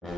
One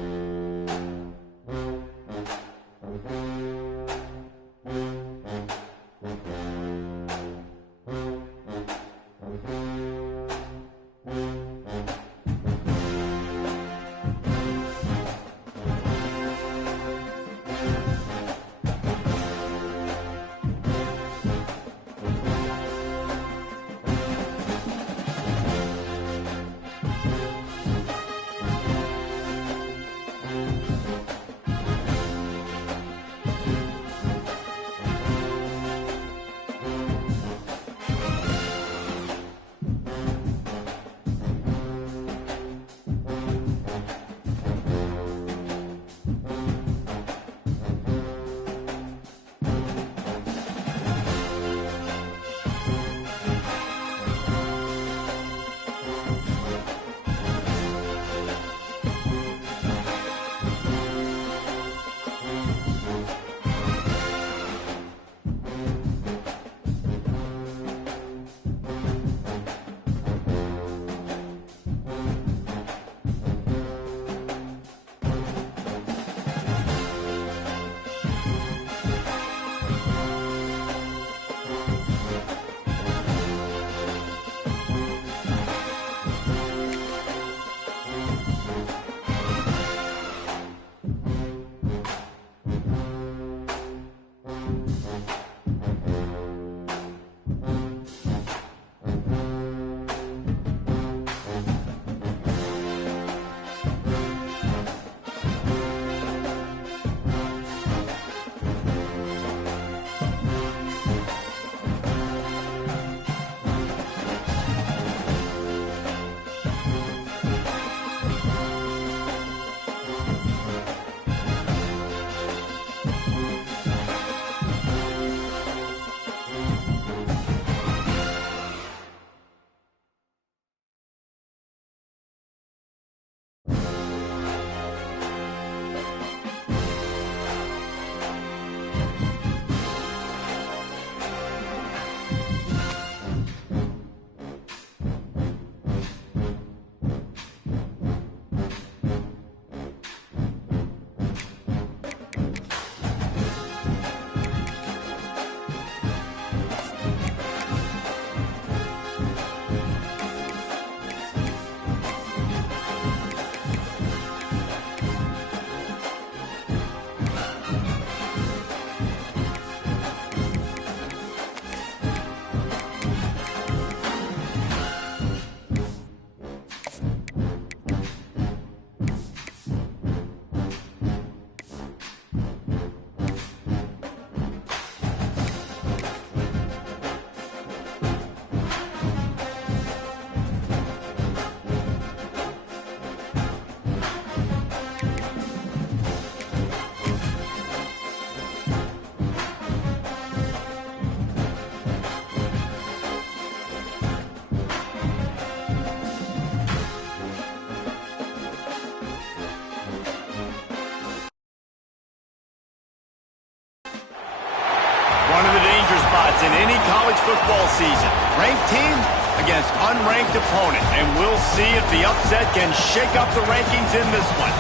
of the danger spots in any college football season. Ranked team against unranked opponent. And we'll see if the upset can shake up the rankings in this one.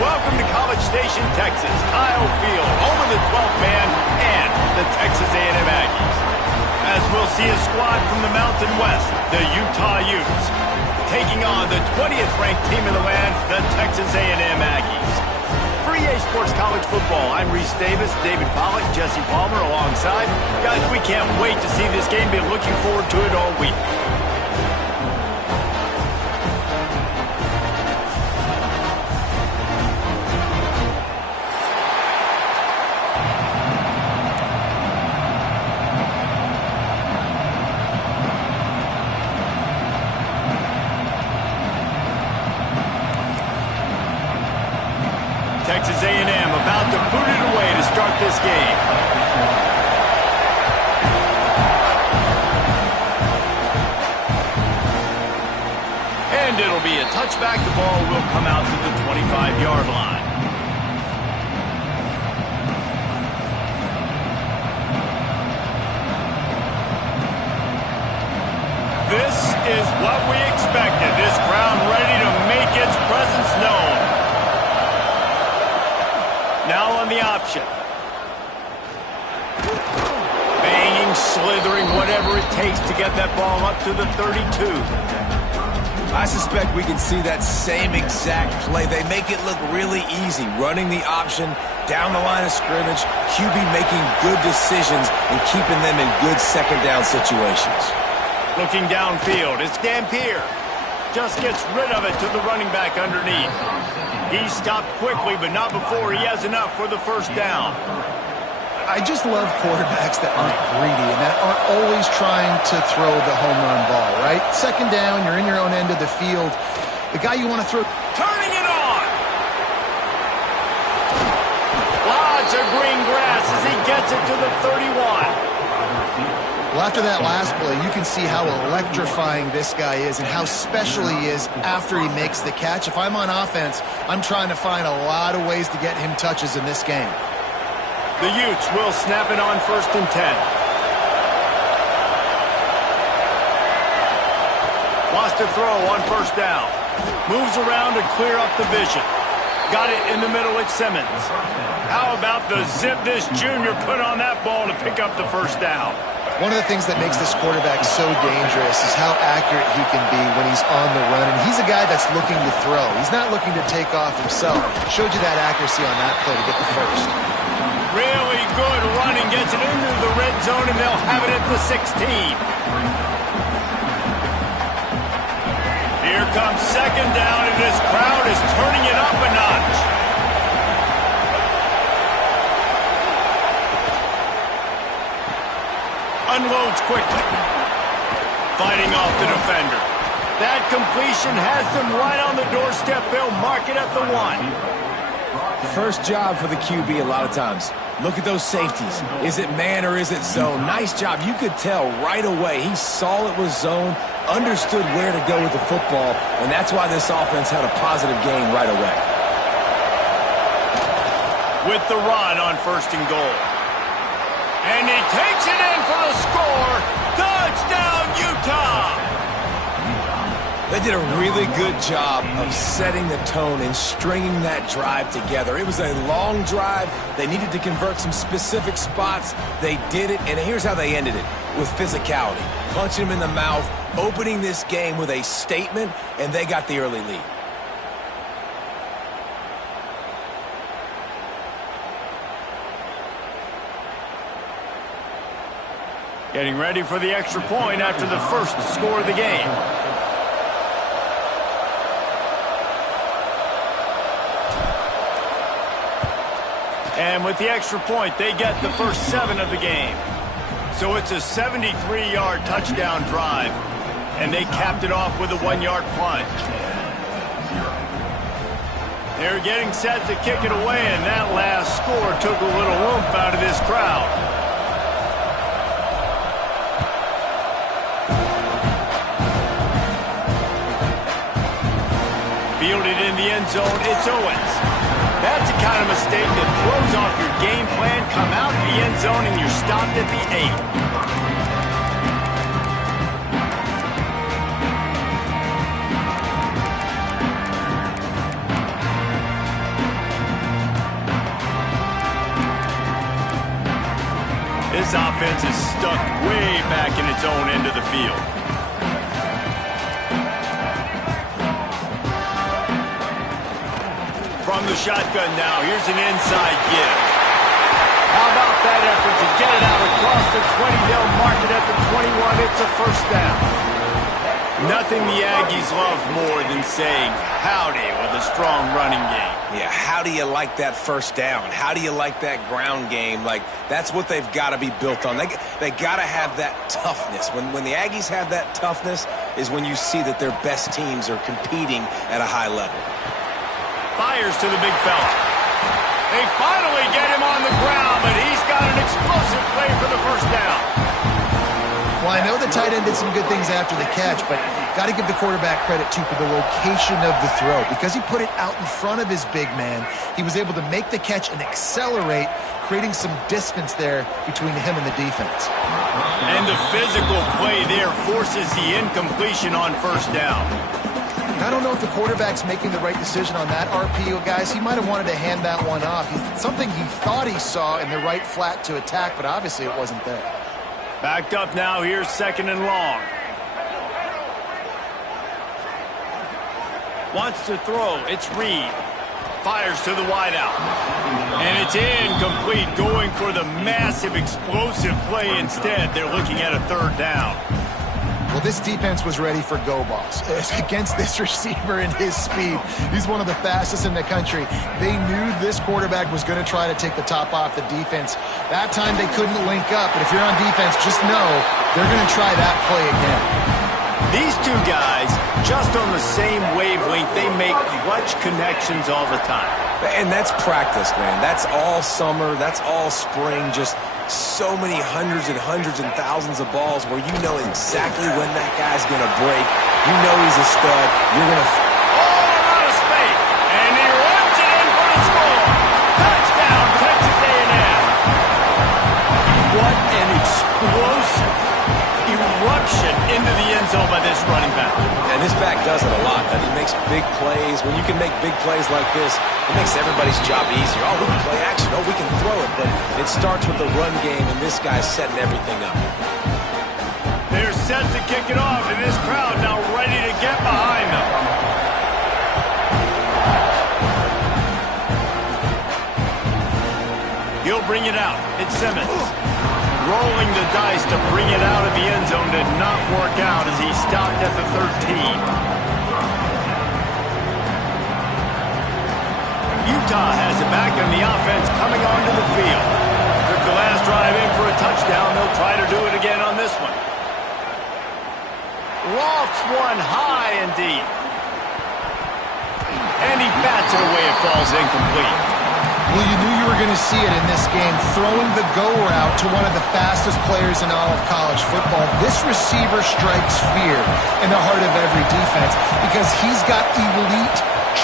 Welcome to College Station, Texas. Kyle Field, home of the 12th man and the Texas A&M Aggies. As we'll see a squad from the Mountain West, the Utah Utes, taking on the 20th ranked team in the land, the Texas A&M Aggies. For EA Sports College Football, I'm Reese Davis, David Pollack, Jesse Palmer alongside. Guys, we can't wait to see this game. Been looking forward to it all week. Texas A&M about to boot it away to start this game. And it'll be a touchback. The ball will come out to the 25-yard line. This is what we expected. This crowd ready to make its presence known. takes to get that ball up to the 32. I suspect we can see that same exact play. They make it look really easy, running the option down the line of scrimmage, QB making good decisions and keeping them in good second down situations. Looking downfield, it's Dampier. Just gets rid of it to the running back underneath. He stopped quickly, but not before he has enough for the first down. I just love quarterbacks that aren't greedy and that aren't always trying to throw the home run ball, right? Second down, you're in your own end of the field. The guy you want to throw... Turning it on! Lots of green grass as he gets it to the 31. Well, after that last play, you can see how electrifying this guy is and how special he is after he makes the catch. If I'm on offense, I'm trying to find a lot of ways to get him touches in this game. The Utes will snap it on 1st and 10. Wants to throw on 1st down. Moves around to clear up the vision. Got it in the middle at Simmons. How about the zip this junior put on that ball to pick up the 1st down? One of the things that makes this quarterback so dangerous is how accurate he can be when he's on the run. And he's a guy that's looking to throw. He's not looking to take off himself. Showed you that accuracy on that play to get the 1st. Really good running. Gets it into the red zone, and they'll have it at the 16. Here comes 2nd down, and this crowd is turning it up a notch. Unloads quickly. Fighting off the defender. That completion has them right on the doorstep. They'll mark it at the 1. First job for the QB a lot of times. Look at those safeties. Is it man or is it zone? Nice job. You could tell right away. He saw it was zone, understood where to go with the football, and that's why this offense had a positive gain right away. With the run on 1st and goal. And he takes it in for the score. Touchdown, Utah! They did a really good job of setting the tone and stringing that drive together. It was a long drive. They needed to convert some specific spots. They did it, and here's how they ended it, with physicality. Punching him in the mouth, opening this game with a statement, and they got the early lead. Getting ready for the extra point after the 1st score of the game. And with the extra point, they get the first 7 of the game. So it's a 73-yard touchdown drive. And they capped it off with a 1-yard punt. They're getting set to kick it away, and that last score took a little oomph out of this crowd. Fielded in the end zone, it's Owens. That's the kind of mistake that throws off your game plan. Come out of the end zone and you're stopped at the 8. This offense is stuck way back in its own end of the field. From the shotgun now, here's an inside give. How about that effort to get it out across the 20? They'll mark it at the 21. It's a 1st down. Nothing the Aggies love more than saying howdy with a strong running game. Yeah, how do you like that 1st down? How do you like that ground game? Like, that's what they've got to be built on. They got to have that toughness. When the Aggies have that toughness is when you see that their best teams are competing at a high level. Fires to the big fella. They finally get him on the ground, but he's got an explosive play for the 1st down. Well, I know the tight end did some good things after the catch, but got to give the quarterback credit, too, for the location of the throw. Because he put it out in front of his big man, he was able to make the catch and accelerate, creating some distance there between him and the defense. And the physical play there forces the incompletion on 1st down. I don't know if the quarterback's making the right decision on that RPO, guys. He might have wanted to hand that one off. Something he thought he saw in the right flat to attack, but obviously it wasn't there. Backed up now, here's 2nd and long. Wants to throw, it's Reed. Fires to the wideout. And it's incomplete, going for the massive explosive play instead. They're looking at a 3rd down. Well, this defense was ready for go balls. Against this receiver and his speed, he's one of the fastest in the country. They knew this quarterback was going to try to take the top off the defense. That time they couldn't link up, but if you're on defense, just know they're going to try that play again. These two guys, just on the same wavelength, they make clutch connections all the time. And that's practice, man. That's all summer. That's all spring. Just so many hundreds and thousands of balls where you know exactly when that guy's going to break. You know he's a stud. You're going to... All out of space. And he runs it in for the score. Touchdown, Texas A&M. What an explosive eruption into the end zone by this running back. And this back does it a lot. That he makes big plays. When you can make big plays like this, it makes everybody's job easier. Oh, we can play action. Oh, we can throw it. But it starts with the run game, and this guy's setting everything up. They're set to kick it off, and this crowd now ready to get behind them. He'll bring it out. It's Simmons. Rolling the dice to bring it out of the end zone did not work out as he stopped at the 13. Utah has it back, and the offense coming onto the field. Took the last drive in for a touchdown. They'll try to do it again on this one. Lofts one high and deep. And he bats it away. It falls incomplete. Well, you knew you were going to see it in this game, throwing the go route to one of the fastest players in all of college football. This receiver strikes fear in the heart of every defense because he's got elite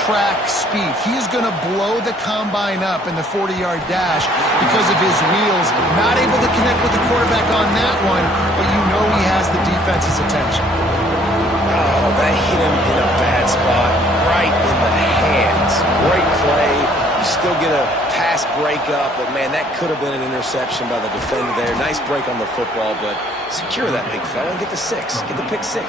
track speed. He is going to blow the combine up in the 40-yard dash because of his wheels. Not able to connect with the quarterback on that one, but you know he has the defense's attention. Oh, that hit him in a bad spot, right in the hands. Great play. You still get a pass breakup, but, man, that could have been an interception by the defender there. Nice break on the football, but secure that big fella and get the 6. Get the pick 6.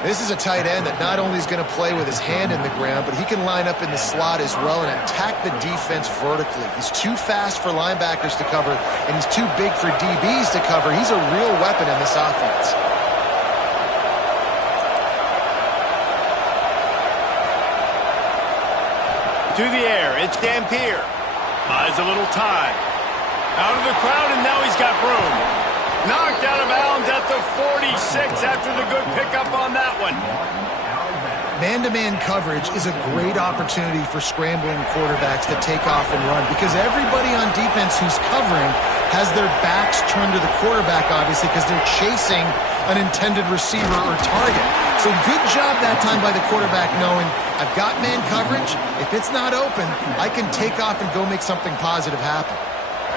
This is a tight end that not only is going to play with his hand in the ground, but he can line up in the slot as well and attack the defense vertically. He's too fast for linebackers to cover, and he's too big for DBs to cover. He's a real weapon in this offense. To the air, it's Dampier. Buys a little time. Out of the crowd, and now he's got room. Knocked out of bounds at the 46 after the good pickup on that one. Man-to-man coverage is a great opportunity for scrambling quarterbacks to take off and run because everybody on defense who's covering has their backs turned to the quarterback, obviously, because they're chasing an intended receiver or target. So good job that time by the quarterback knowing I've got man coverage. If it's not open, I can take off and go make something positive happen.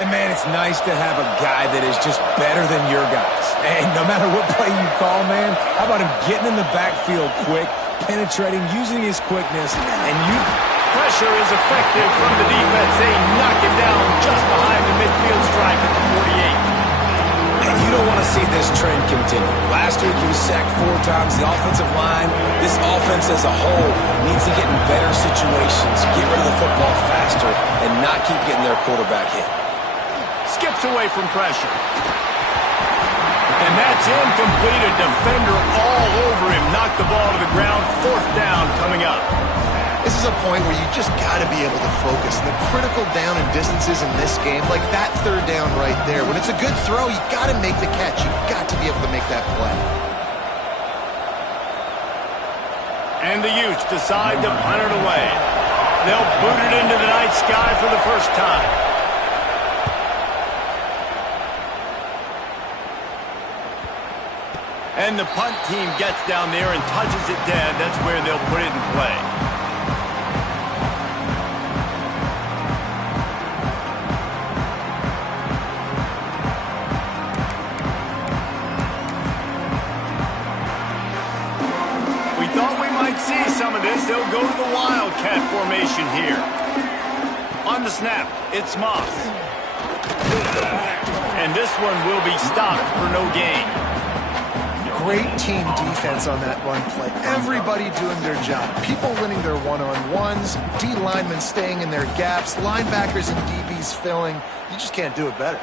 And, man, it's nice to have a guy that is just better than your guys. And no matter what play you call, man, how about him getting in the backfield quick, penetrating, using his quickness, and you... Pressure is effective from the defense. They knock him down just behind the midfield stripe at the 48. And you don't want to see this trend continue. Last week he was sacked 4 times. The offensive line, this offense as a whole, needs to get in better situations, get rid of the football faster, and not keep getting their quarterback hit. Skips away from pressure. And that's incomplete. A defender all over him. Knocked the ball to the ground. 4th down coming up. This is a point where you just got to be able to focus. The critical down and distances in this game, like that 3rd down right there. When it's a good throw, you got to make the catch. You got to be able to make that play. And the Utes decide to punt it away. They'll boot it into the night sky for the first time. And the punt team gets down there and touches it dead. That's where they'll put it in play. We thought we might see some of this. They'll go to the Wildcat formation here. On the snap, it's Moss. And this one will be stopped for no gain. Great team defense on that run play. Everybody doing their job. People winning their one-on-ones, D linemen staying in their gaps, linebackers and DBs filling. You just can't do it better.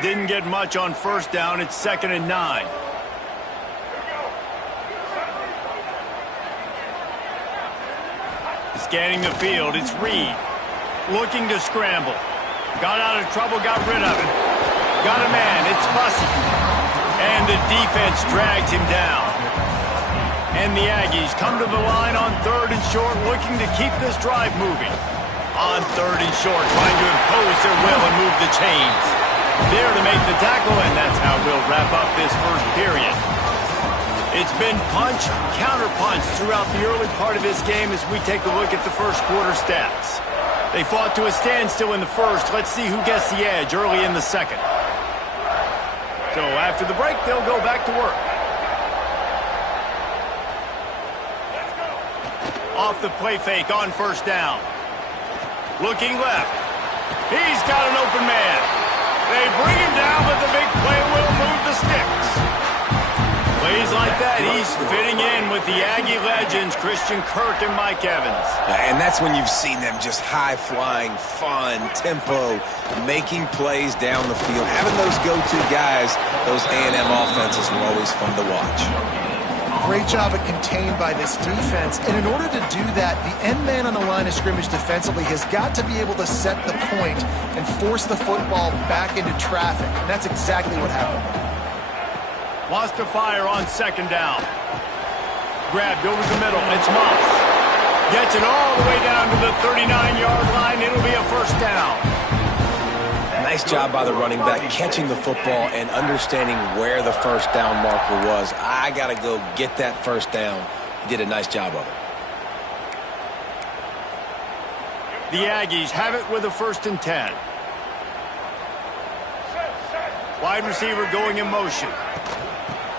Didn't get much on first down. It's 2nd and 9. Scanning the field, it's Reed. Looking to scramble. Got out of trouble, got rid of it. Got a man, it's Bussey. And the defense drags him down. And the Aggies come to the line on 3rd and short, looking to keep this drive moving. On 3rd and short, trying to impose their will and move the chains. There to make the tackle, and that's how we'll wrap up this first period. It's been punch, counter-punch throughout the early part of this game as we take a look at the first quarter stats. They fought to a standstill in the first. Let's see who gets the edge early in the second. So after the break, they'll go back to work. Off the play fake on first down. Looking left. He's got an open man. They bring him down, but the big play will move the sticks. Plays like that, he's fitting in with the Aggie legends, Christian Kirk and Mike Evans. And that's when you've seen them just high-flying, fun, tempo, making plays down the field. Having those go-to guys, those A&M offenses were always fun to watch. Great job at contained by this defense. And in order to do that, the end man on the line of scrimmage defensively has got to be able to set the point and force the football back into traffic. And that's exactly what happened. Wants to fire on 2nd down. Grabbed over the middle. It's Moss. Gets it all the way down to the 39-yard line. It'll be a first down. Nice job by the running back, catching the football and understanding where the first down marker was. I got to go get that first down. He did a nice job of it. The Aggies have it with a 1st and 10. Wide receiver going in motion.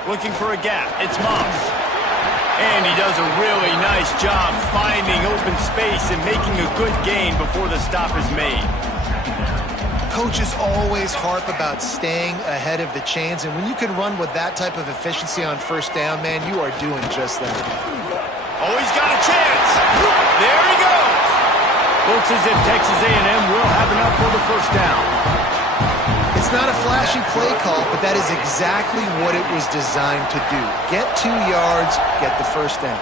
Looking for a gap. It's Moss. And he does a really nice job finding open space and making a good gain before the stop is made. Coaches always harp about staying ahead of the chains, and when you can run with that type of efficiency on first down, man, you are doing just that. Oh, he's got a chance. There he goes. Looks as if Texas A&M will have enough for the first down. It's not a flashy play call, but that is exactly what it was designed to do. Get 2 yards, get the first down.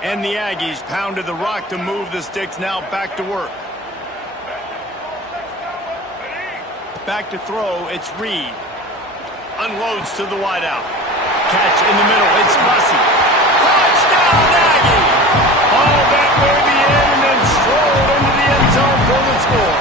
And the Aggies pounded the rock to move the sticks, now back to work. Back to throw, it's Reed. Unloads to the wideout. Catch in the middle, it's Bussey. Touchdown, Aggie! Ball that way the end and then strolled into the end zone for the score.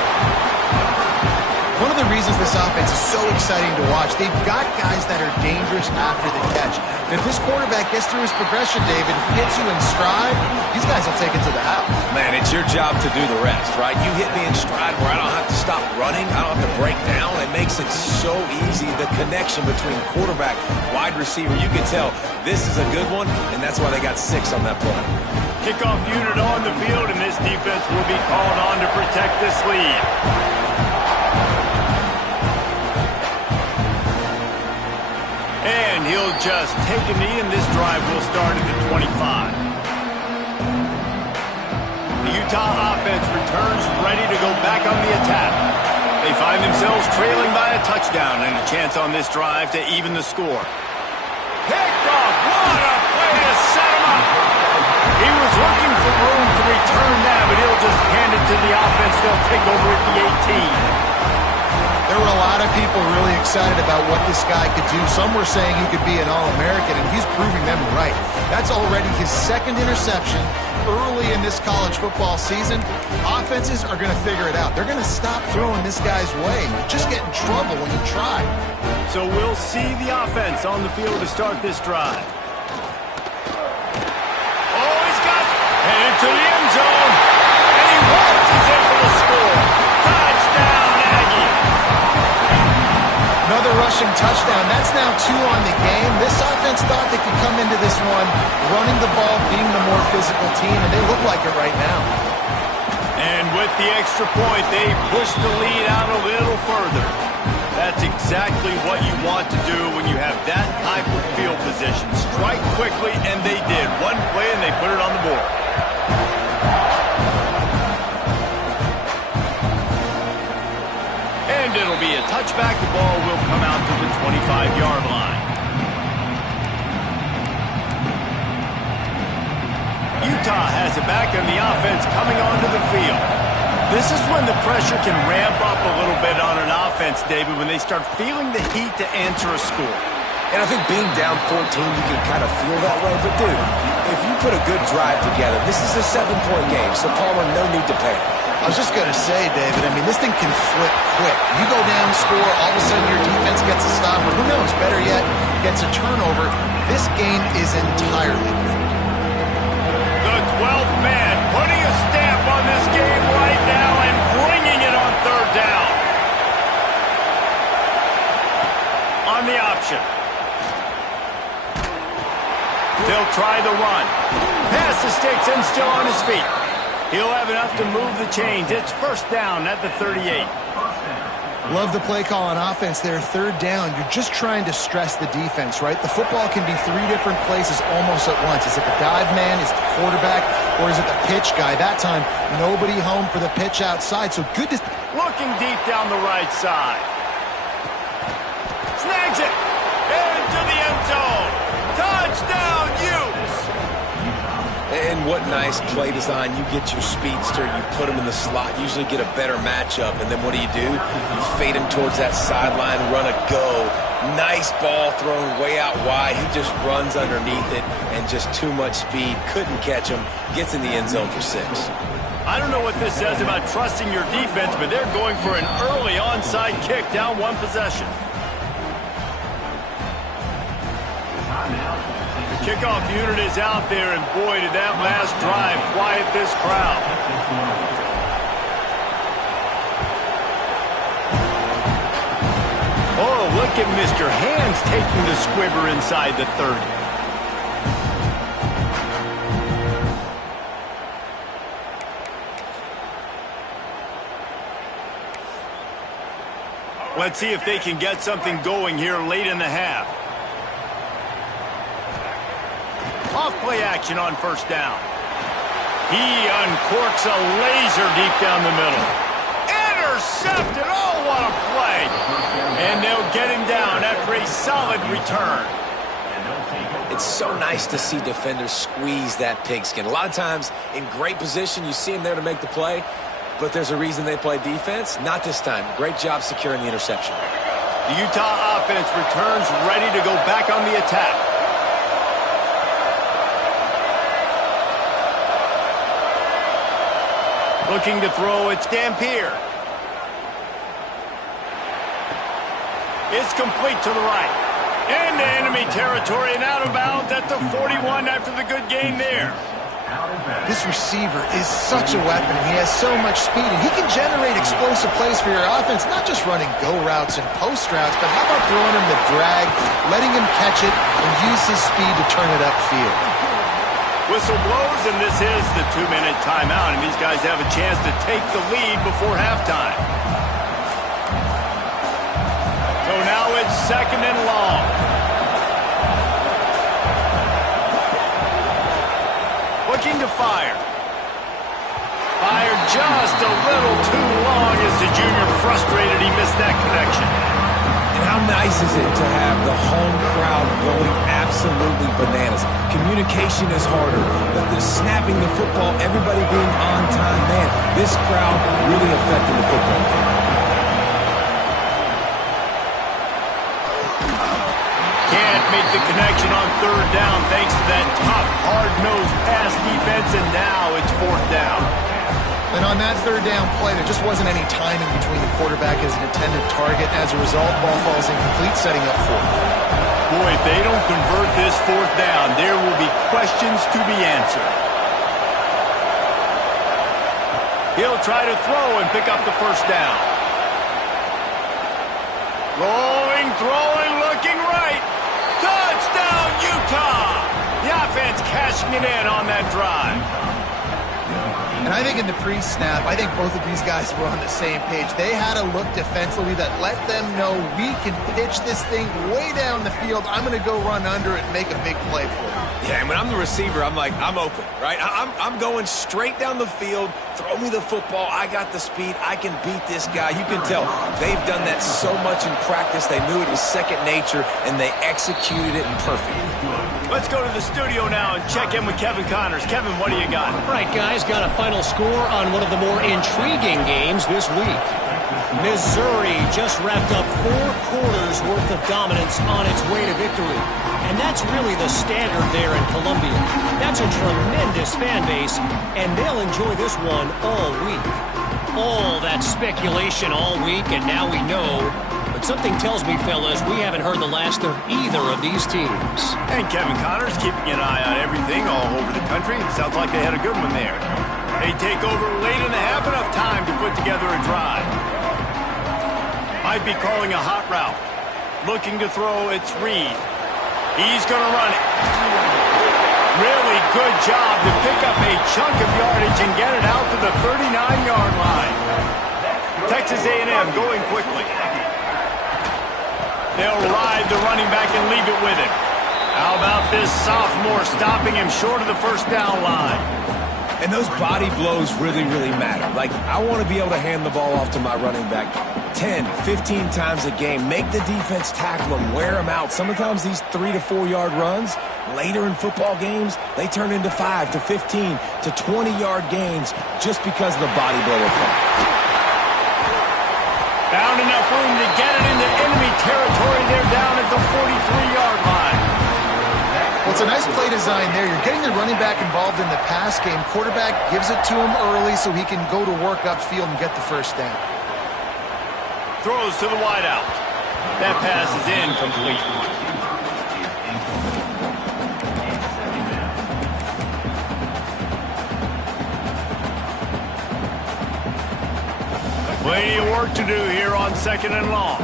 One of the reasons this offense is so exciting to watch, they've got guys that are dangerous after the catch. And if this quarterback gets through his progression, David, hits you in stride, these guys will take it to the house. Man, it's your job to do the rest, right? You hit me in stride where I don't have to stop running. I don't have to break down. It makes it so easy. The connection between quarterback, wide receiver, you can tell this is a good one, and that's why they got 6 on that play. Kickoff unit on the field, and this defense will be called on to protect this lead. And he'll just take a knee, and this drive will start at the 25. The Utah offense returns ready to go back on the attack. They find themselves trailing by a touchdown and a chance on this drive to even the score. Picked off. What a play to set him up. He was looking for room to return that, but he'll just hand it to the offense. They'll take over at the 18. There were a lot of people really excited about what this guy could do. Some were saying he could be an All-American, and he's proving them right. That's already his 2nd interception early in this college football season. Offenses are going to figure it out. They're going to stop throwing this guy's way. You just get in trouble when you try. So we'll see the offense on the field to start this drive. Oh, he's got it. Headed to the end zone. And he waltzes in for the score. Touchdown, Aggie. Another rushing touchdown. That's now 2 on the game. This offense thought they could come into this one running the ball, being the more physical team, and they look like it right now. And with the extra point, they push the lead out a little further. That's exactly what you want to do when you have that type of field position. Strike quickly, and they did. One play, and they put it on the board. And it'll be a touchback. The ball will come out to the 25-yard line. Utah has it back, and the offense coming onto the field. This is when the pressure can ramp up a little bit on an offense, David, when they start feeling the heat to answer a score. And I think being down 14, you can kind of feel that way. But, dude, if you put a good drive together, this is a 7-point game, so Palmer, no need to panic. I was just going to say, David, I mean, this thing can flip quick. You go down, score, all of a sudden your defense gets a stop, or who knows, better yet, gets a turnover. This game is entirely different. The 12th man putting a stamp on this game right now and bringing it on third down. On the option. They'll try the run. Pass the sticks and still on his feet. He'll have enough to move the chains. It's first down at the 38. Love the play call on offense there. Third down, you're just trying to stress the defense, right? The football can be 3 different places almost at once. Is it the dive man? Is it the quarterback? Or is it the pitch guy? That time, nobody home for the pitch outside. So good to... Looking deep down the right side. Snags it. Into the end zone. Touchdown, Utes. And what nice play design. You get your speedster, you put him in the slot, usually get a better matchup, and then what do? You fade him towards that sideline, run a go. Nice ball thrown way out wide. He just runs underneath it, and just too much speed. Couldn't catch him. Gets in the end zone for 6. I don't know what this says about trusting your defense, but they're going for an early onside kick down 1 possession. Kickoff unit is out there, and boy, did that last drive quiet this crowd. Oh, look at Mr. Hands taking the squibber inside the 30. Let's see if they can get something going here late in the half. Off-play action on first down. He uncorks a laser deep down the middle. Intercepted! Oh, what a play! And they'll get him down after a solid return. It's so nice to see defenders squeeze that pigskin. A lot of times, in great position, you see him there to make the play, but there's a reason they play defense. Not this time. Great job securing the interception. The Utah offense returns ready to go back on the attack. Looking to throw, it's Dampier. It's complete to the right. Into enemy territory and out of bounds at the 41 after the good gain there. This receiver is such a weapon. He has so much speed, and he can generate explosive plays for your offense, not just running go routes and post routes, but how about throwing him the drag, letting him catch it, and use his speed to turn it upfield. Whistle blows, and this is the 2-minute timeout, and these guys have a chance to take the lead before halftime. So now it's second and long. Looking to fire. Fired just a little too long as the junior frustrated he missed that connection. And how nice is it to have the home crowd going absolutely bananas? Communication is harder, but the snapping the football, everybody being on time, man, this crowd really affecting the football game. Can't make the connection on third down thanks to that tough, hard-nosed pass defense, and now it's fourth down. And on that third down play, there just wasn't any timing between the quarterback and his intended target. As a result, ball falls incomplete, setting up fourth. Boy, if they don't convert this fourth down, there will be questions to be answered. He'll try to throw and pick up the first down. Rolling throwing, looking right. Touchdown, Utah! The offense cashing it in on that drive. And I think in the pre-snap, I think both of these guys were on the same page. They had a look defensively that let them know we can pitch this thing way down the field. I'm going to go run under it and make a big play for it. Yeah, and when I'm the receiver, I'm like, I'm open, right? I'm going straight down the field. Throw me the football. I got the speed. I can beat this guy. You can tell they've done that so much in practice. They knew it was second nature, and they executed it perfectly. Let's go to the studio now and check in with Kevin Connors. Kevin, what do you got? All right, guys, got a final score on one of the more intriguing games this week. Missouri just wrapped up 4 quarters worth of dominance on its way to victory. And that's really the standard there in Columbia. That's a tremendous fan base, and they'll enjoy this one all week. All that speculation all week, and now we know. But something tells me, fellas, we haven't heard the last of either of these teams. And Kevin Connors keeping an eye on everything all over the country. Sounds like they had a good one there. They take over late in the half, enough time to put together a drive. Might be calling a hot route. Looking to throw, it's Reed. He's going to run it. Really good job to pick up a chunk of yardage and get it out to the 39-yard line. Texas A&M going quickly. They'll ride the running back and leave it with him. How about this sophomore stopping him short of the first down line? And those body blows really, really matter. Like, I want to be able to hand the ball off to my running back 10, 15 times a game. Make the defense tackle him, wear him out. Sometimes these 3 to 4 yard runs, later in football games, they turn into 5 to 15 to 20-yard gains just because of the body blow effect. Found enough room to get it into enemy territory. They're down at the 43-yard line. Well, it's a nice play design there. You're getting the running back involved in the pass game. Quarterback gives it to him early so he can go to work upfield and get the first down. Throws to the wideout. That pass is incomplete. Plenty of work to do here on 2nd and long.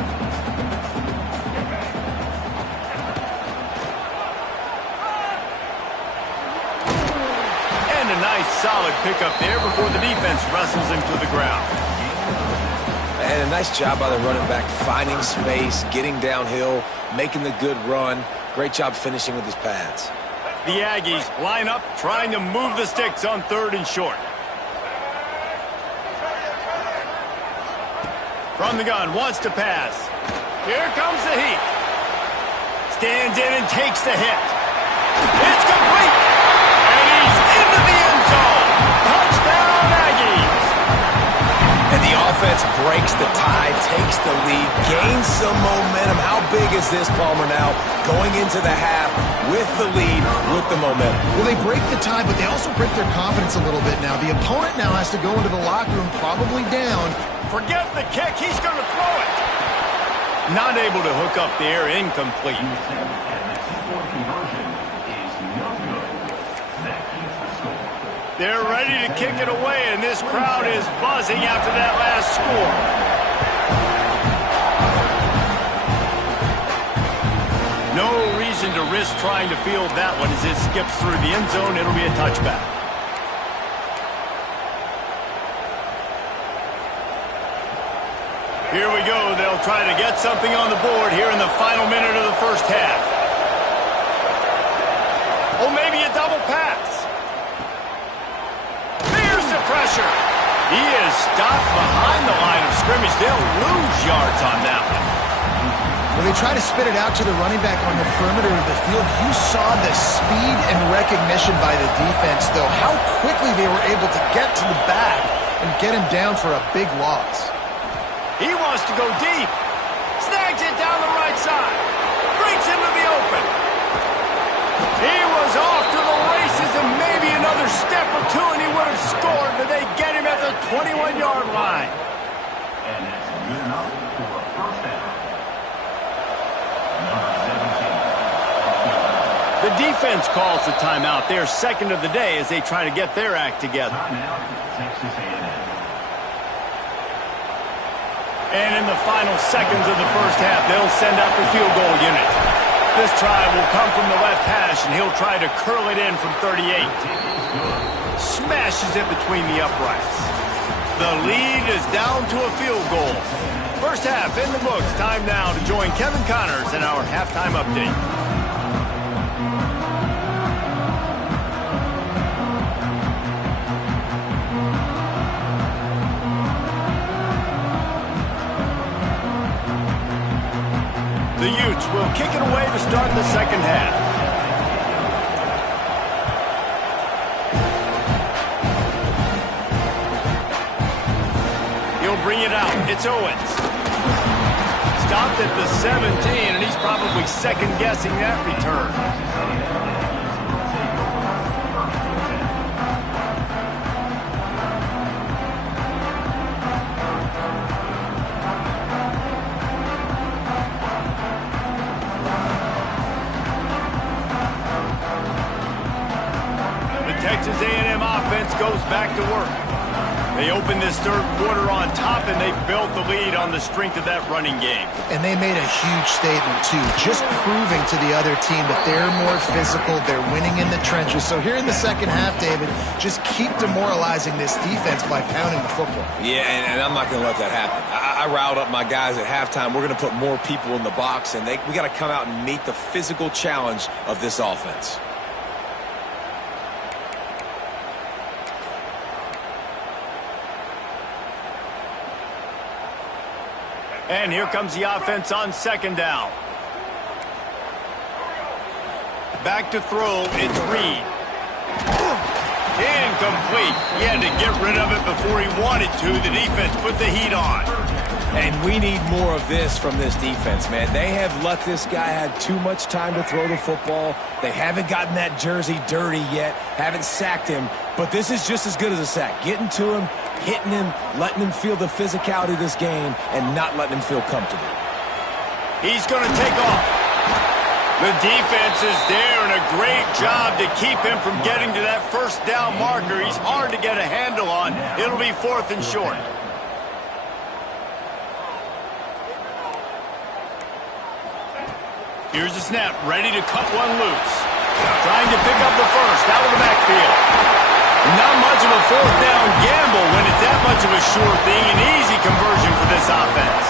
And a nice solid pickup there before the defense wrestles him to the ground. And a nice job by the running back, finding space, getting downhill, making the good run. Great job finishing with his pads. The Aggies line up, trying to move the sticks on 3rd and short. From the gun, wants to pass. Here comes the heat. Stands in and takes the hit. It's complete. And he's into the end zone. Touchdown, Aggies. And the offense breaks the tie, takes the lead, gains some momentum. How big is this, Palmer, now? Going into the half with the lead, with the momentum. Well, they break the tie, but they also break their confidence a little bit now. The opponent now has to go into the locker room, probably down. Forget the kick. He's going to throw it. Not able to hook up there. Incomplete. They're ready to kick it away, and this crowd is buzzing after that last score. No reason to risk trying to field that one as it skips through the end zone. It'll be a touchback. Here we go. They'll try to get something on the board here in the final minute of the first half. Oh, maybe a double pass. There's the pressure. He is stopped behind the line of scrimmage. They'll lose yards on that one. When they try to spit it out to the running back on the perimeter of the field, you saw the speed and recognition by the defense, though. How quickly they were able to get to the back and get him down for a big loss. He wants to go deep. Snags it down the right side. Breaks into the open. He was off to the races and maybe another step or two and he would have scored, but they get him at the 21-yard line. And that's good enough for a first down. The defense calls the timeout. Their second of the day as they try to get their act together. Timeout, Texas A&M. And in the final seconds of the first half, they'll send out the field goal unit. This try will come from the left hash, and he'll try to curl it in from 38. Smashes it between the uprights. The lead is down to a field goal. First half in the books. Time now to join Kevin Connors in our halftime update. The Utes will kick it away to start the second half. He'll bring it out. It's Owens. Stopped at the 17, and he's probably second-guessing that return. Texas A&M offense goes back to work. They opened this third quarter on top, and they built the lead on the strength of that running game. And they made a huge statement, too, just proving to the other team that they're more physical, they're winning in the trenches. So here in the second half, David, just keep demoralizing this defense by pounding the football. Yeah, and I'm not going to let that happen. I riled up my guys at halftime. We're going to put more people in the box, and we got to come out and meet the physical challenge of this offense. And here comes the offense on second down. Back to throw, it's Reed. Incomplete. He had to get rid of it before he wanted to. The defense put the heat on. And we need more of this from this defense, man. They have let this guy have too much time to throw the football. They haven't gotten that jersey dirty yet, haven't sacked him. But this is just as good as a sack. Getting to him, hitting him, letting him feel the physicality of this game, and not letting him feel comfortable. He's going to take off. The defense is there, and a great job to keep him from getting to that first down marker. He's hard to get a handle on. It'll be 4th and short. Here's the snap, ready to cut one loose. Trying to pick up the first out of the backfield. Not much of a 4th down gamble when it's that much of a sure thing. An easy conversion for this offense.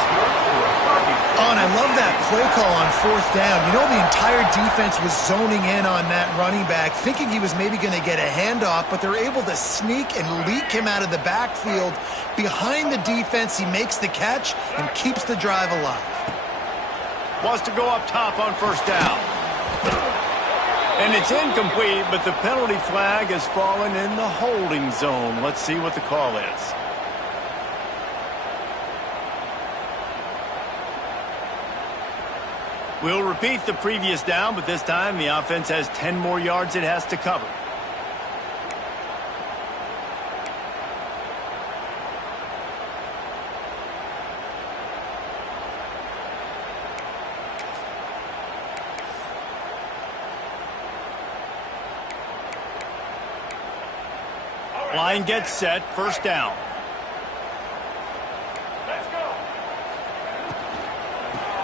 Oh, and I love that play call on 4th down. You know, the entire defense was zoning in on that running back, thinking he was maybe going to get a handoff, but they're able to sneak and leak him out of the backfield. Behind the defense, he makes the catch and keeps the drive alive. Wants to go up top on 1st down. And it's incomplete, but the penalty flag has fallen in the holding zone. Let's see what the call is. We'll repeat the previous down, but this time the offense has 10 more yards it has to cover. Line gets set, 1st down. Let's go.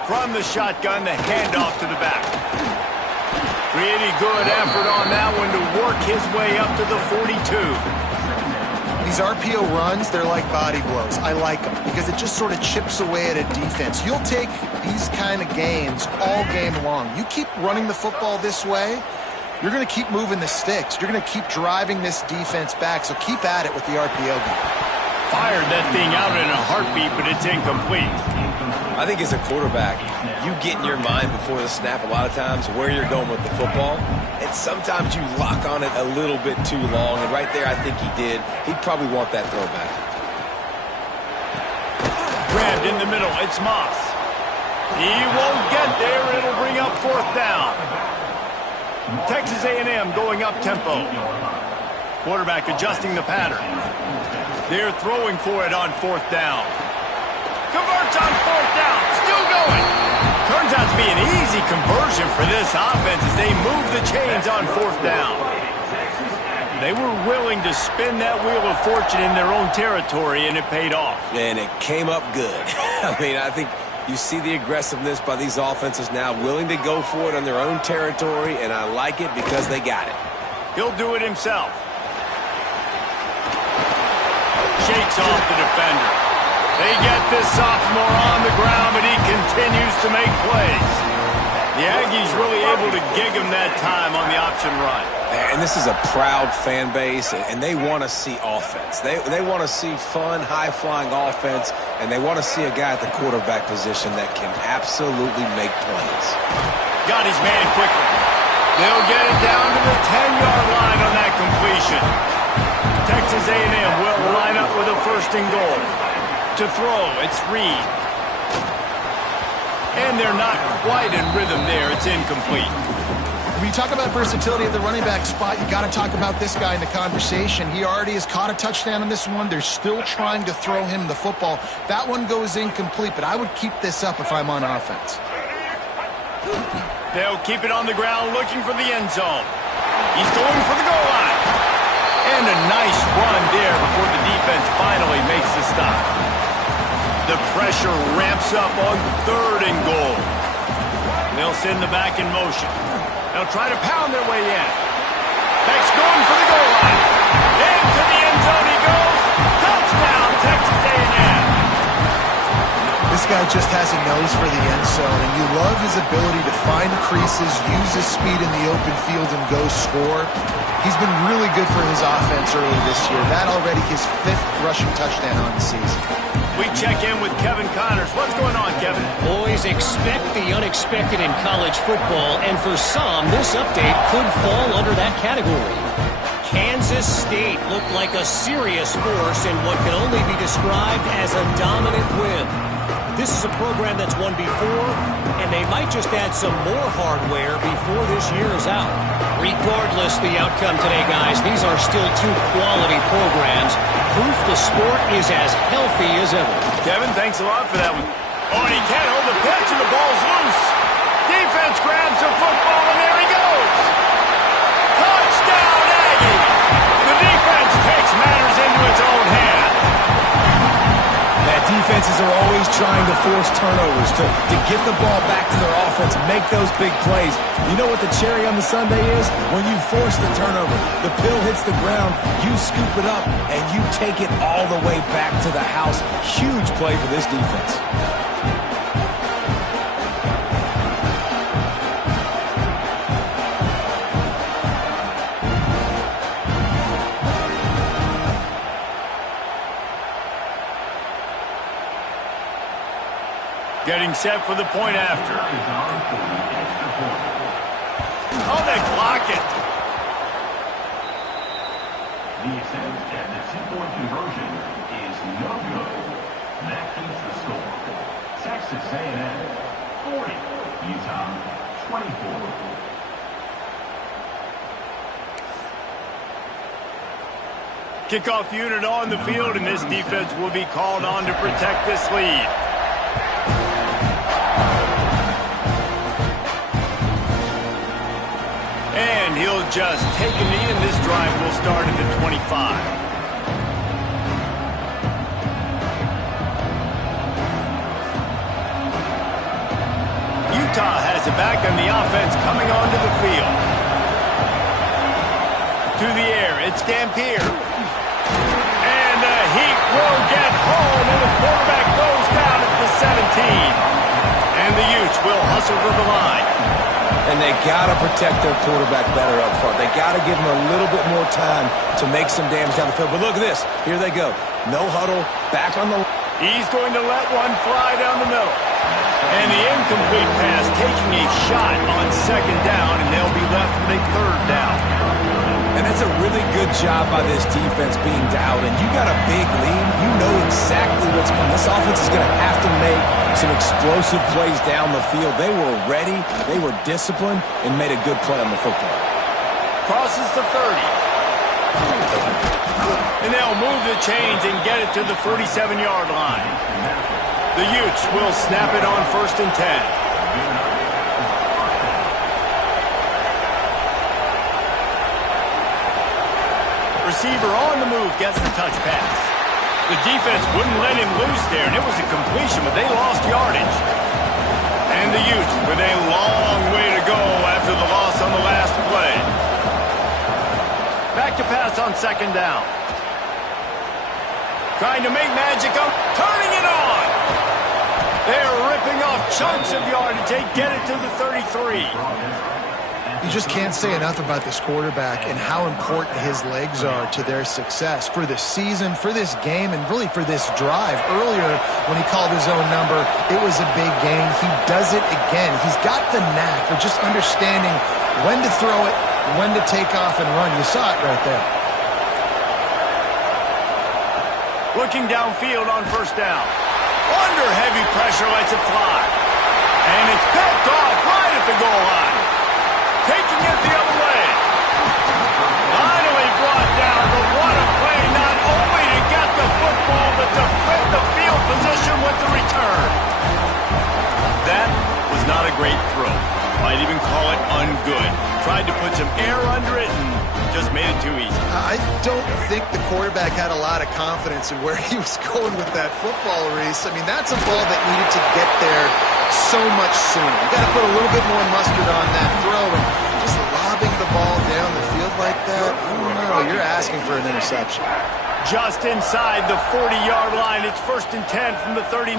From the shotgun, the handoff to the back. Pretty good effort on that one to work his way up to the 42. These RPO runs, they're like body blows. I like them because it just sort of chips away at a defense. You'll take these kind of gains all game long. You keep running the football this way, you're going to keep moving the sticks. You're going to keep driving this defense back, so keep at it with the RPO game. Fired that thing out in a heartbeat, but it's incomplete. I think as a quarterback, you get in your mind before the snap a lot of times where you're going with the football, and sometimes you lock on it a little bit too long, and right there I think he did. He'd probably want that throwback. Grabbed in the middle, it's Moss. He won't get there, it'll bring up 4th down. Texas A&M going up tempo. Quarterback adjusting the pattern. They're throwing for it on 4th down. Converts on 4th down. Still going. Turns out to be an easy conversion for this offense as they move the chains on 4th down. They were willing to spin that wheel of fortune in their own territory, and it paid off. And it came up good. I mean, I think you see the aggressiveness by these offenses now, willing to go for it on their own territory, and I like it because they got it. He'll do it himself. Shakes off the defender. They get this sophomore on the ground, but he continues to make plays. The Aggies really able to gig him that time on the option run. And this is a proud fan base, and they want to see offense. They want to see fun, high-flying offense, and they want to see a guy at the quarterback position that can absolutely make plays. Got his man quickly. They'll get it down to the 10-yard line on that completion. Texas A&M will line up with a first and goal. To throw, it's Reed. And they're not quite in rhythm there. It's incomplete. When you talk about versatility at the running back spot, you got to talk about this guy in the conversation. He already has caught a touchdown on this one. They're still trying to throw him the football. That one goes incomplete, but I would keep this up if I'm on offense. They'll keep it on the ground looking for the end zone. He's going for the goal line. And a nice run there before the defense finally makes the stop. The pressure ramps up on third and goal. They'll send the back in motion. They'll try to pound their way in. Beck's going for the goal line. Into the end zone he goes. Touchdown, Texas A&M. This guy just has a nose for the end zone, and you love his ability to find creases, use his speed in the open field, and go score. He's been really good for his offense early this year. That already his 5th rushing touchdown on the season. We check in with Kevin Connors. What's going on, Kevin? Boys, expect the unexpected in college football, and for some, this update could fall under that category. Kansas State looked like a serious force in what can only be described as a dominant win. This is a program that's won before, and they might just add some more hardware before this year is out. Regardless the outcome today, guys, these are still 2 quality programs. Proof the sport is as healthy as ever. Kevin, thanks a lot for that one. Oh, and he can't hold the pitch, and the ball's loose. Defense grabs the football, and there he goes. Touchdown, Aggie! The defense takes matters into its own hands. Defenses are always trying to force turnovers to get the ball back to their offense, make those big plays. You know what the cherry on the sundae is? When you force the turnover, the pill hits the ground, you scoop it up, and you take it all the way back to the house. Huge play for this defense. Getting set for the point after. Oh, they block it. The attempt at the 2-point conversion is no good. That keeps the score. Texas A&M 40, Utah 24. Kickoff unit on the field, and this defense will be called on to protect this lead. And he'll just take a knee, and this drive will start at the 25. Utah has it back, and the offense coming onto the field. To the air, it's Dampier. And the Heat will get home, and the quarterback goes down at the 17. And the Utes will hustle to the line. And they got to protect their quarterback better up front. They got to give him a little bit more time to make some damage down the field. But look at this. Here they go. No huddle. Back on the... He's going to let one fly down the middle. And the incomplete pass taking a shot on second down, and they'll be left with a third down. And that's a really good job by this defense being dialed in. You got a big lead. You know exactly what's coming. This offense is going to have to make some explosive plays down the field. They were ready, they were disciplined, and made a good play on the football. Crosses the 30. And they'll move the chains and get it to the 47-yard line. The Utes will snap it on 1st and 10. receiver on the move gets the touch pass. The defense wouldn't let him loose there, and it was a completion, but they lost yardage. And the Utes with a long way to go after the loss on the last play. Back to pass on second down. Trying to make magic up, turning it on. They're ripping off chunks of yardage. They get it to the 33. You just can't say enough about this quarterback and how important his legs are to their success for the season, for this game, and really for this drive. Earlier, when he called his own number, it was a big gain. He does it again. He's got the knack of just understanding when to throw it, when to take off and run. You saw it right there. Looking downfield on first down. Under heavy pressure, lets it fly. And it's picked off right at the goal line. Taking it the other way. Finally brought down, but what a play, not only to get the football, but to flip the field position with the return. That was not a great throw. Might even call it ungood. Tried to put some air under it and just made it too easy. I don't think the quarterback had a lot of confidence in where he was going with that football, Reese. I mean, that's a ball that needed to get there so much sooner. You got to put a little bit more mustard on that throw, and just lobbing the ball down the field like that, I don't know, you're asking for an interception. Just inside the 40-yard line, it's 1st and 10 from the 39.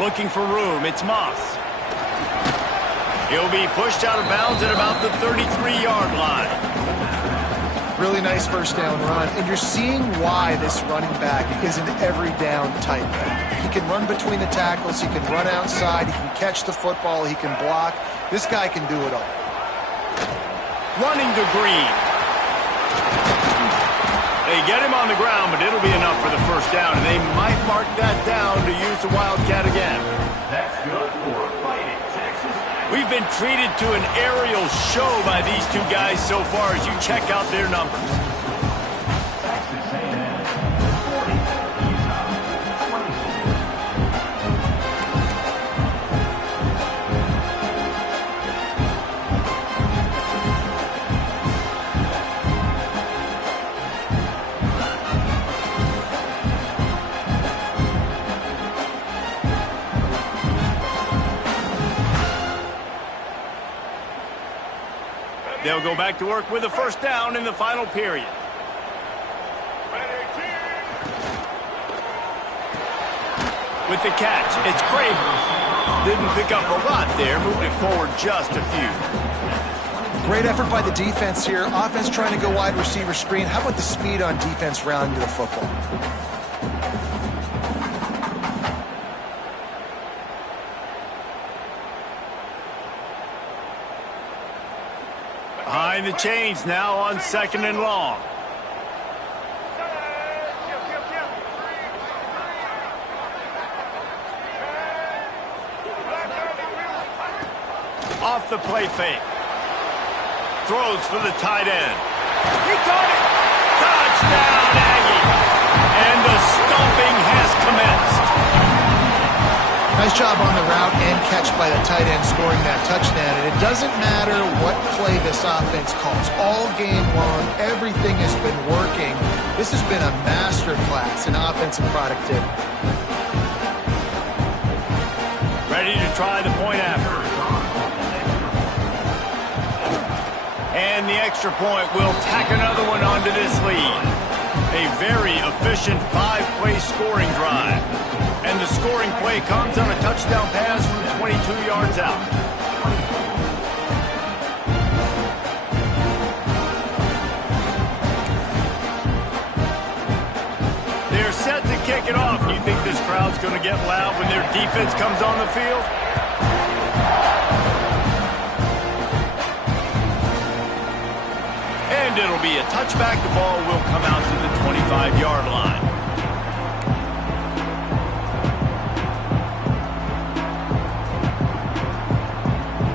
Looking for room, it's Moss. He'll be pushed out of bounds at about the 33-yard line. Really nice first down run, and you're seeing why this running back is an every down type. He can run between the tackles, he can run outside, he can catch the football, he can block. This guy can do it all. Running to Green. They get him on the ground, but it'll be enough for the first down, and they might mark that down to use the Wildcat again. That's good for fighting Texas. We've been treated to an aerial show by these two guys so far as you check out their numbers. Texas A&M 40, Utah 24. They'll go back to work with a first down in the final period. With the catch, it's Craver. Didn't pick up a lot there, moving it forward just a few. Great effort by the defense here. Offense trying to go wide receiver screen. How about the speed on defense rounding to the football? Behind the chains now on 2nd and long. Off the play fake. Throws for the tight end. He caught it. Touchdown, Aggie. And the stomping has commenced. Nice job on the route and catch by the tight end scoring that touchdown. And it doesn't matter what play this offense calls. All game long, everything has been working. This has been a masterclass in offensive productivity. Ready to try the point after. And the extra point will tack another one onto this lead. A very efficient 5-play scoring drive. And the scoring play comes on a touchdown pass from 22 yards out. They're set to kick it off. You think this crowd's going to get loud when their defense comes on the field? And it'll be a touchback. The ball will come out to the 25-yard line.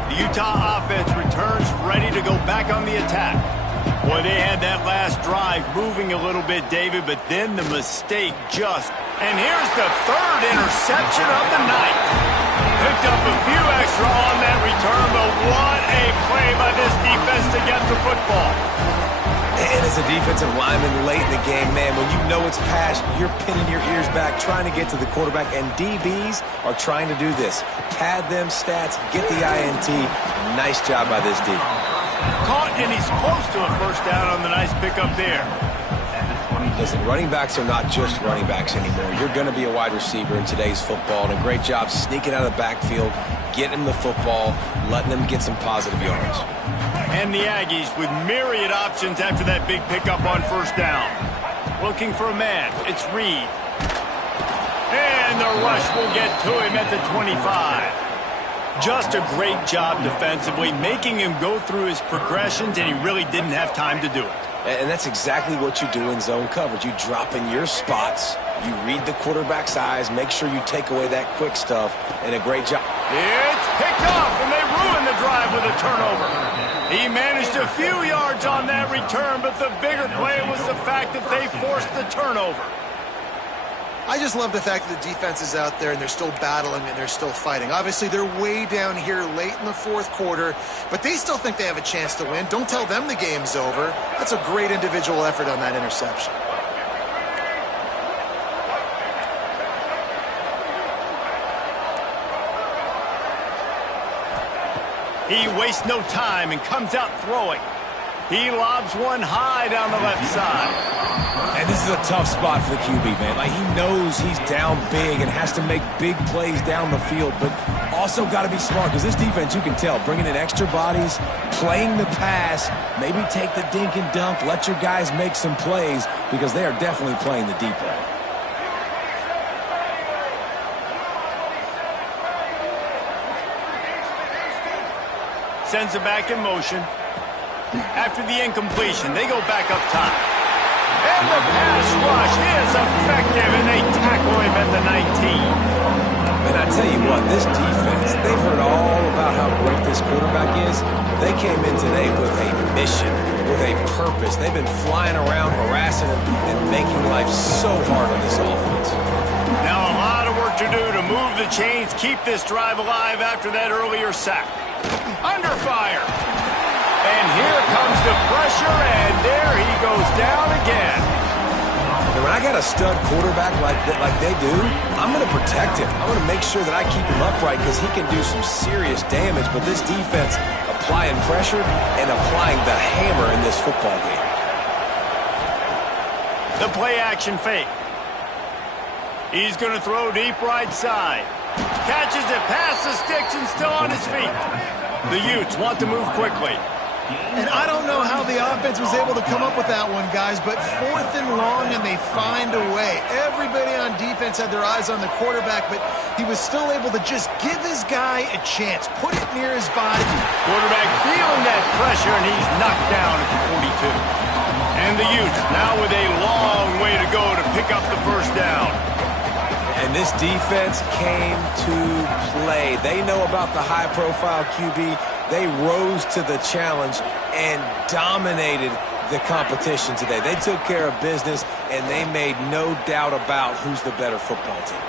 The Utah offense returns ready to go back on the attack. Boy, they had that last drive moving a little bit, David, but then the mistake just... And here's the 3rd interception of the night. Picked up a few extra on that return, but what a play by this defense to get the football. And as a defensive lineman late in the game, man, when you know it's past, you're pinning your ears back, trying to get to the quarterback, and DBs are trying to do this. Pad them stats, get the INT. Nice job by this D. Caught, and he's close to a first down on the nice pickup there. Listen, running backs are not just running backs anymore. You're going to be a wide receiver in today's football, and a great job sneaking out of the backfield, getting them the football, letting them get some positive yards. And the Aggies with myriad options after that big pickup on first down. Looking for a man. It's Reed. And the rush will get to him at the 25. Just a great job defensively, making him go through his progressions, and he really didn't have time to do it. And that's exactly what you do in zone coverage. You drop in your spots, you read the quarterback's eyes, make sure you take away that quick stuff, and a great job. It's picked off, and they ruin the drive with a turnover. He managed a few yards on that return, but the bigger play was the fact that they forced the turnover. I just love the fact that the defense is out there and they're still battling and they're still fighting. Obviously, they're way down here late in the fourth quarter, but they still think they have a chance to win. Don't tell them the game's over. That's a great individual effort on that interception. He wastes no time and comes out throwing. He lobs one high down the left side. And this is a tough spot for the QB, man. Like, he knows he's down big and has to make big plays down the field, but also got to be smart, because this defense, you can tell, bringing in extra bodies, playing the pass, maybe take the dink and dunk, let your guys make some plays, because they are definitely playing the deep ball. Sends it back in motion. After the incompletion, they go back up top. And the pass rush is effective, and they tackle him at the 19. And I tell you what, this defense, they've heard all about how great this quarterback is. They came in today with a mission, with a purpose. They've been flying around, harassing him, and making life so hard on this offense. Now a lot of work to do to move the chains, keep this drive alive after that earlier sack. Under fire. And here comes the pressure, and there he goes down again. And when I got a stud quarterback like they do, I'm going to protect him. I'm going to make sure that I keep him upright, because he can do some serious damage. But this defense applying pressure and applying the hammer in this football game. The play action fake. He's going to throw deep right side. Catches it past the sticks and still on his feet. The Utes want to move quickly. And I don't know how the offense was able to come up with that one, guys, but 4th and long, and they find a way. Everybody on defense had their eyes on the quarterback, but he was still able to just give his guy a chance, put it near his body. Quarterback feeling that pressure, and he's knocked down at the 42. And the Utes now with a long way to go to pick up the first down. And this defense came to play. They know about the high-profile QB. They rose to the challenge and dominated the competition today. They took care of business, and they made no doubt about who's the better football team.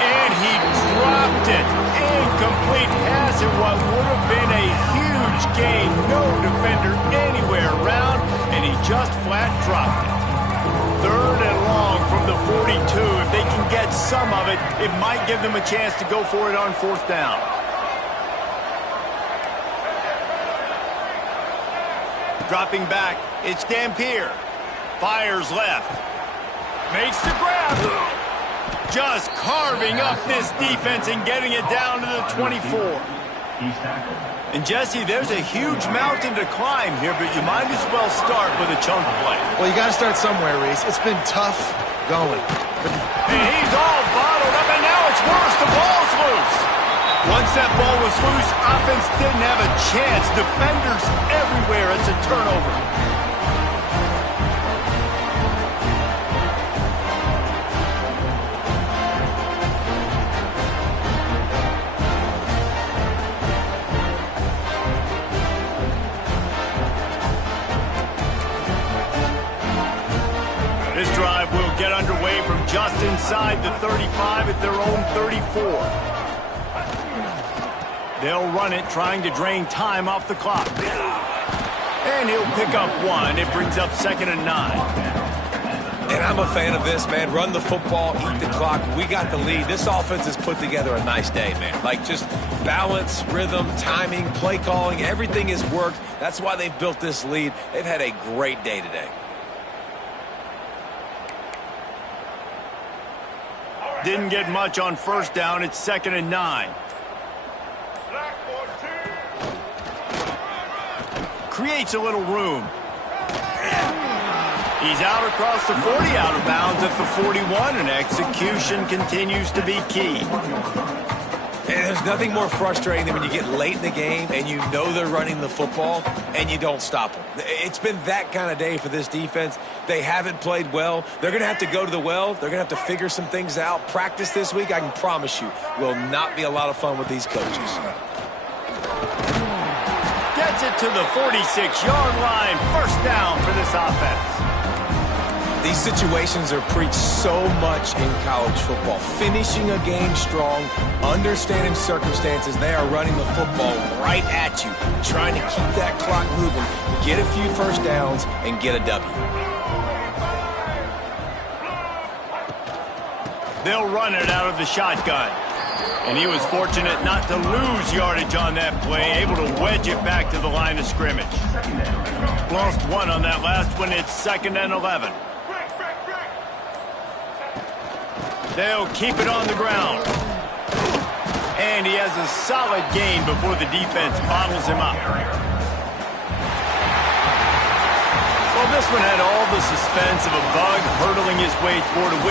And he dropped it. Incomplete pass in what would have been a huge gain. No defender anywhere around, and he just flat dropped it. 3rd and long from the 42. If they can get some of it, it might give them a chance to go for it on 4th down. Dropping back, it's Dampier. Fires left. Makes the grab. Just carving up this defense and getting it down to the 24. And Jesse, there's a huge mountain to climb here, but you might as well start with a chunk play. Well, you got to start somewhere, Reese. It's been tough going. And he's all bottled up, and now it's worse. The ball's loose. Once that ball was loose, offense didn't have a chance. Defenders everywhere. It's a turnover. This drive will get underway from just inside the 35 at their own 34. They'll run it, trying to drain time off the clock. And he'll pick up one. It brings up 2nd and 9. And I'm a fan of this, man. Run the football, eat the clock. We got the lead. This offense has put together a nice day, man. Like, just balance, rhythm, timing, play calling, everything has worked. That's why they've built this lead. They've had a great day today. Didn't get much on 1st down. It's 2nd and 9. Creates a little room. He's out across the 40, out of bounds at the 41, and execution continues to be key. And there's nothing more frustrating than when you get late in the game and you know they're running the football and you don't stop them. It's been that kind of day for this defense. They haven't played well. They're going to have to go to the well. They're going to have to figure some things out. Practice this week, I can promise you, will not be a lot of fun with these coaches. Gets it to the 46-yard line. 1st down for this offense. These situations are preached so much in college football. Finishing a game strong, understanding circumstances. They are running the football right at you, trying to keep that clock moving, get a few 1st downs, and get a W. They'll run it out of the shotgun. And he was fortunate not to lose yardage on that play, able to wedge it back to the line of scrimmage. Lost one on that last one. It's 2nd and 11. They'll keep it on the ground. And he has a solid gain before the defense bottles him up. Well, this one had all the suspense of a bug hurtling his way toward a win.